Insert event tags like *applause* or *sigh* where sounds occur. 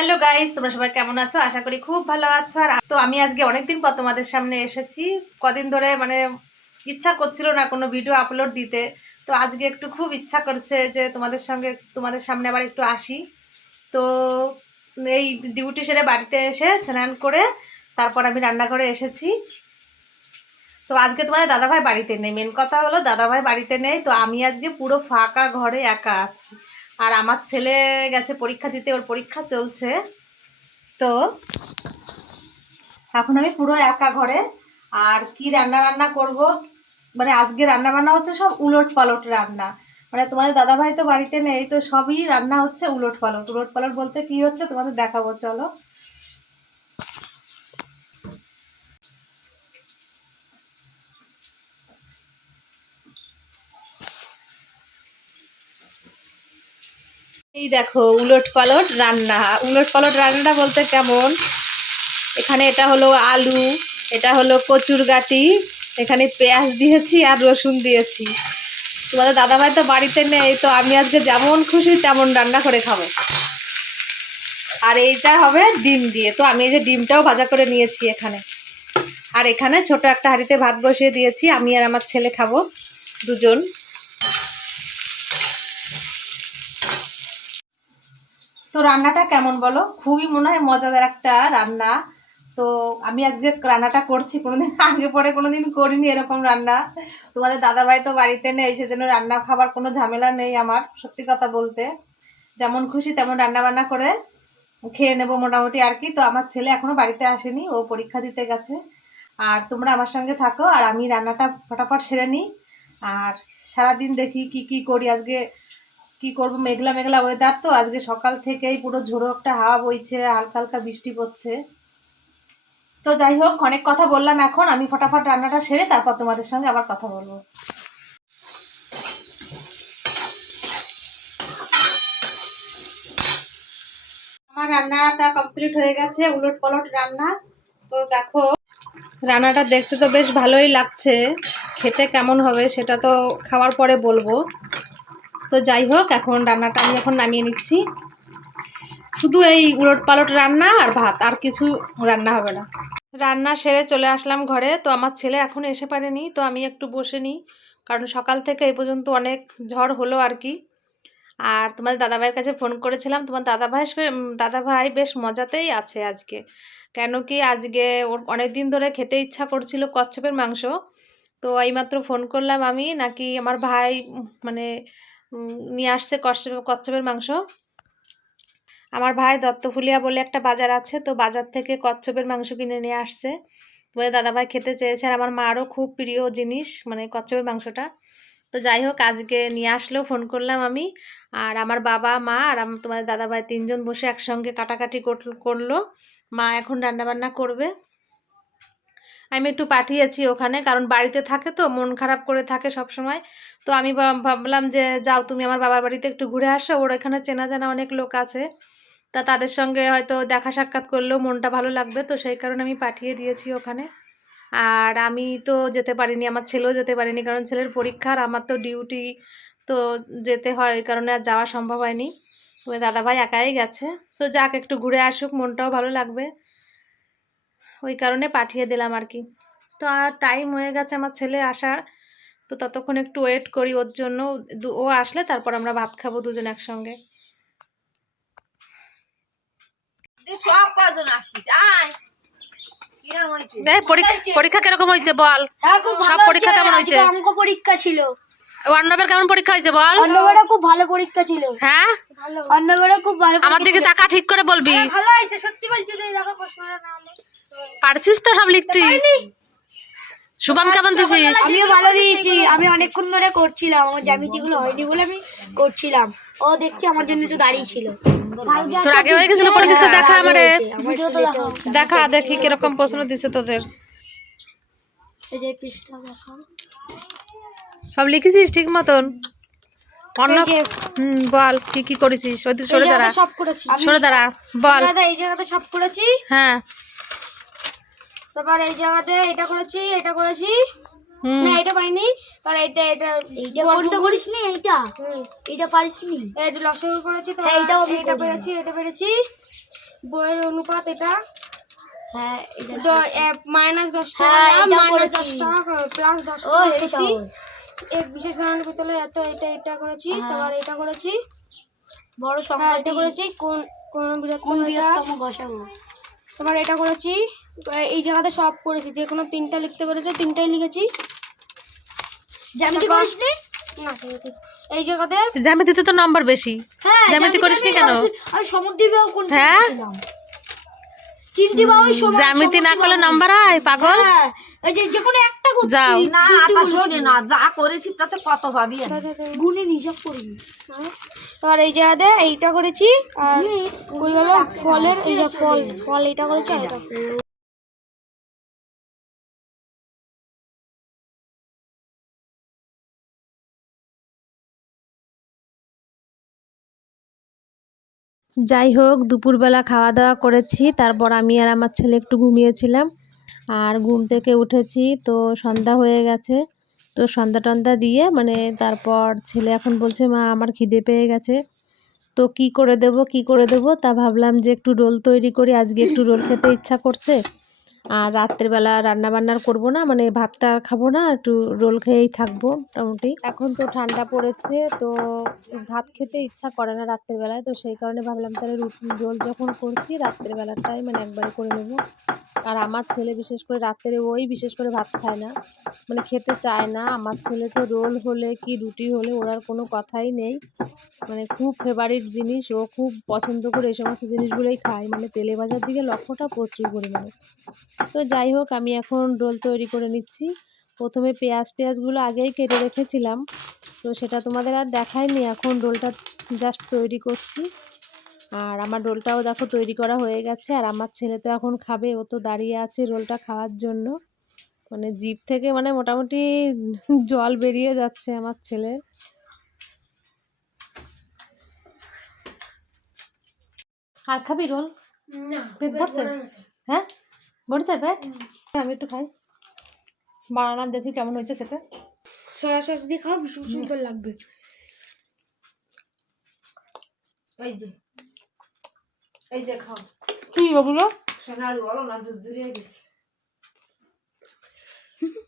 Hello guys, তোমরা সবাই কেমন আছো? আশা করি খুব ভালো আছো। আর তো আমি আজকে অনেকদিন পর তোমাদের সামনে এসেছি। কদিন ধরে মানে ইচ্ছা করছিল না কোনো ভিডিও আপলোড দিতে। তো আজকে একটু খুব ইচ্ছা করছে যে তোমাদের সঙ্গে, তোমাদের সামনে আবার একটু আসি। তো এই ডিউটি সেরে বাড়িতে এসে স্নান করে তারপর আমি রান্নাঘরে এসেছি। তো আজকে তোমাদের দাদাভাই বাড়িতে নেই। মেন কথা হলো দাদাভাই বাড়িতে নেই। তো আমি আজকে পুরো ফাঁকা ঘরে একা আছি। আর আমার ছেলে গেছে পরীক্ষা দিতে, ওর পরীক্ষা চলছে। তো এখন আমি পুরো একা ঘরে। আর কি রান্না বান্না করব? মানে আজকে রান্না বান্না হচ্ছে সব উলট পালট রান্না। মানে তোমাদের দাদাভাই তো বাড়িতে নেই, তো সবই রান্না হচ্ছে উলট পালট উলট পালট বলতে কি হচ্ছে তোমাদের দেখাবো, চলো। এই দেখো উলট পালট রান্না। উলট পালট রান্নাটা বলতে কেমন? এখানে এটা হলো আলু, এটা হলো কচুর গাটি, এখানে পেঁয়াজ দিয়েছি আর রসুন দিয়েছি। তোমাদের দাদাভাই তো বাড়িতে নেই, তো আমি আজকে যেমন খুশি তেমন রান্না করে খাব। আর এইটা হবে ডিম দিয়ে। তো আমি এই যে ডিমটাও ভাজা করে নিয়েছি এখানে। আর এখানে ছোট একটা হাঁড়িতে ভাত বসিয়ে দিয়েছি, আমি আর আমার ছেলে খাব দুজন। তো রান্নাটা কেমন বলো? খুবই মনে হয় মজাদার একটা রান্না। তো আমি আজকে রান্নাটা করছি, কোনোদিন *laughs* আগে পরে কোনোদিন করিনি এরকম রান্না। তোমাদের দাদাভাই তো বাড়িতে নেই, সেজন্য রান্না খাবার কোনো ঝামেলা নেই আমার, সত্যি কথা বলতে। যেমন খুশি তেমন রান্না বান্না করে খেয়ে নেব মোটামুটি আর কি। তো আমার ছেলে এখনও বাড়িতে আসেনি, ও পরীক্ষা দিতে গেছে। আর তোমরা আমার সঙ্গে থাকো, আর আমি রান্নাটা ফটাফট সেরে নিই। আর সারাদিন দেখি কি কি করি আজকে। কি করব? মেঘলা মেঘলা ওয়েদার তো। আজকে সকাল থেকেই পুরো ঝোড়ো একটা হাওয়া বইছে, হালকা হালকা বৃষ্টি পড়ছে। তো যাই হোক, অনেক কথা বললাম এখন। আমি ফটাফট রান্নাটা সেরে তারপর তোমাদের সঙ্গে আবার কথা বলব। আমার রান্নাটা কমপ্লিট হয়ে গেছে উলট পলট রান্না। তো দেখো, রান্নাটা দেখতে তো বেশ ভালোই লাগছে। খেতে কেমন হবে সেটা তো খাওয়ার পরে বলব। তো যাই হোক, এখন রান্নাটা আমি এখন নামিয়ে নিচ্ছি। শুধু এই উলট পালট রান্না আর ভাত, আর কিছু রান্না হবে না। রান্না সেরে চলে আসলাম ঘরে, তো আমার ছেলে এখন এসে পারেনি, তো আমি একটু বসে নিই, কারণ সকাল থেকে এই পর্যন্ত অনেক ঝড় হলো আর কি। আর তোমাদের দাদাভাইয়ের কাছে ফোন করেছিলাম, তোমার দাদাভাই দাদাভাই বেশ মজাতেই আছে আজকে। কেন কি আজকে ওর অনেক দিন ধরে খেতে ইচ্ছা করছিল কচ্ছপের মাংস, তো এইমাত্র ফোন করলাম আমি, নাকি আমার ভাই মানে নিয়ে আসছে কচ্ছপ, কচ্ছপের মাংস। আমার ভাই দত্তফুলিয়া বলে একটা বাজার আছে, তো বাজার থেকে কচ্ছপের মাংস কিনে নিয়ে আসছে। বলে, দাদাভাই খেতে চেয়েছে আর আমার মারও খুব প্রিয় জিনিস মানে কচ্ছপের মাংসটা। তো যাই হোক, আজকে নিয়ে আসলেও ফোন করলাম আমি, আর আমার বাবা, মা আর আম- তোমাদের দাদাভাই তিনজন বসে একসঙ্গে কাটাকাটি করল। মা এখন রান্নাবান্না করবে। আমি একটু পাঠিয়েছি ওখানে, কারণ বাড়িতে থাকে তো, মন খারাপ করে থাকে সব সময় তো আমি ভাবলাম যে, যাও তুমি আমার বাবার বাড়িতে একটু ঘুরে আসো, ওর এখানে চেনা জানা অনেক লোক আছে। তা তাদের সঙ্গে হয়তো দেখা সাক্ষাৎ করলেও মনটা ভালো লাগবে, তো সেই কারণে আমি পাঠিয়ে দিয়েছি ওখানে। আর আমি তো যেতে পারিনি, আমার ছেলেও যেতে পারিনি, কারণ ছেলের পরীক্ষা আর আমার তো ডিউটি তো যেতে হয়, ওই কারণে আর যাওয়া সম্ভব হয়নি। তবে দাদাভাই একাই গেছে। তো যাক, একটু ঘুরে আসুক, মনটাও ভালো লাগবে। ওই কারণে পাঠিয়ে দিলাম আর কি। তো আর টাইম হয়ে গেছে আমার ছেলে আসার। তো ততক্ষণ একটু ওয়েট করি ওর জন্য। ও আসলে তারপর আমরা ভাত খাব দুজন একসঙ্গে। সব কজন আয়। পরীক্ষা কীরকম হয়েছে বল? হ্যাঁ সব পরীক্ষা কেমন হয়েছে? অঙ্ক পরীক্ষা ছিল। অর্ণবের কেমন পরীক্ষা হয়েছে বল? অন্নবেরা খুব ভালো পরীক্ষা ছিল। হ্যাঁ? অন্নবেরা খুব ভালো আমার দিকে টাকা ঠিক করে বলবি। ভালো হয়েছে সত্যি বলছি দেখো প্রশ্নটা না পারছিস তো সব লিখতে। শুভম কেমন দিছিস? আমিও ভালো দিয়েছি। আমি অনেকক্ষণ ধরে করছিলাম। আমার জ্যামিতিগুলো হয়নি বলে আমি করছিলাম। ও দেখছি আমার জন্য একটু দাঁড়িয়ে ছিল। তোর আগে হয়ে গেছিল পরে দিছে দেখা আমারে। ভিডিও তো দেখো দেখা দেখি কীরকম প্রশ্ন দিছে তোদের। এই যে পৃষ্ঠা দেখো। সব লিখেছিস ঠিক মতন? অন্য হুম বল কি কি করেছিস? সরে দাঁড়া। সব করেছি। সরে দাঁড়া বল। দাদা এই জায়গাতে সব করেছি? হ্যাঁ। তারপর এই জায়গাতে এটা করেছি এটা করেছি। না এটা পারিনি। কারণ এটা এটা এইটা কোনটা করিস নি? এইটা? এইটা পারিস নি? এটা লসগো করেছি তো এইটাও এটা পেরেছি এটা পেরেছি। বইয়ের অনুপাত এটা। হ্যাঁ এটা মাইনাস দশ টাকা মাইনাস করেছি। দশ টাকা প্লাস দশ টাকা। এক বিশেষ ভিতরে এত এটা এটা করেছি হ্যাঁ। তারপর এটা করেছি। বড় হ্যাঁ সংখ্যা এটা করেছি কোন কোন বৃহত্তম তারপর এটা করেছি। এই জায়গাতে সব করেছি। যে কোনো তিনটা লিখতে পেরেছে তিনটাই লিখেছি। জ্যামিতি করিস না? এই জায়গাতে জ্যামিতিতে তো নাম্বার বেশি। হ্যাঁ জ্যামিতি করিসনি আমি কেন? ভাবছি, আমি সমদ্বিবাহ কোন হ্যাঁ? জ্যামিতি না করলে নাম্বার হয় পাগল? হ্যাঁ এই যে যে কোনো একটা করছি। যাও। না না যা করেছি তাতে কত আমি। গুণে হিসাব করিনি। আর এই জায়গাতে এইটা করেছি আর ওই হলো ফলের এই যে ফল ফল এটা করেছি আর এটা যাই হোক, দুপুরবেলা খাওয়া দাওয়া করেছি, তারপর আমি আর আমার ছেলে একটু ঘুমিয়েছিলাম। আর ঘুম থেকে উঠেছি, তো সন্ধ্যা হয়ে গেছে। তো সন্ধ্যা টন্ধা দিয়ে মানে তারপর ছেলে এখন বলছে, মা, আমার খিদে পেয়ে গেছে। তো কি করে দেব, কি করে দেব? তা ভাবলাম যে একটু রোল তৈরি করি, আজকে একটু রোল খেতে ইচ্ছা করছে। আর রাত্রেবেলা রান্না বান্নার করব না মানে ভাতটা খাব না, একটু রোল খেয়েই থাকব মোটামুটি। এখন তো ঠান্ডা পড়েছে, তো ভাত খেতে ইচ্ছা করে না রাত্রেবেলায়, তো সেই কারণে ভাবলাম তাহলে রুটি, রোল যখন করছি রাত্রেবেলাটাই মানে একবার করে নেব। আর আমার ছেলে বিশেষ করে রাত্রে ওই বিশেষ করে ভাত খায় না। মানে খেতে চায় না। আমার ছেলে তো রোল হলে কি রুটি হলে ওর আর কোনো কথাই নেই। মানে খুব ফেভারিট জিনিস। ও খুব পছন্দ করে এই সমস্ত জিনিসগুলোই খায়। মানে তেলে ভাজার দিকে লক্ষ্যটা প্রচুর পরিমাণে। তো যাই হোক, আমি এখন রোল তৈরি করে নিচ্ছি। প্রথমে পেঁয়াজ টেয়াজগুলো আগেই কেটে রেখেছিলাম। তো সেটা তোমাদের আর দেখায়নি এখন রোলটা জাস্ট তৈরি করছি। আর আমার রোলটাও দেখো তৈরি করা হয়ে গেছে আর আমার ছেলে তো এখন খাবে ও তো দাঁড়িয়ে আছে রোলটা খাওয়ার জন্য। মানে জিপ থেকে মানে মোটামুটি জল বেরিয়ে যাচ্ছে আমার ছেলের। আর খাবি রোল? না পেট ভরছে? হ্যাঁ? ভরছে পেট? আমি একটু খাই। বানালাম দেখি কেমন হয়েছে খেতে। সয়া সস দিয়ে খাও ভীষণ সুন্দর লাগবে। এই যে। এই দেখো। কি ওগুলো সোনার বলো না জুড়িয়ে গেছে। *laughs*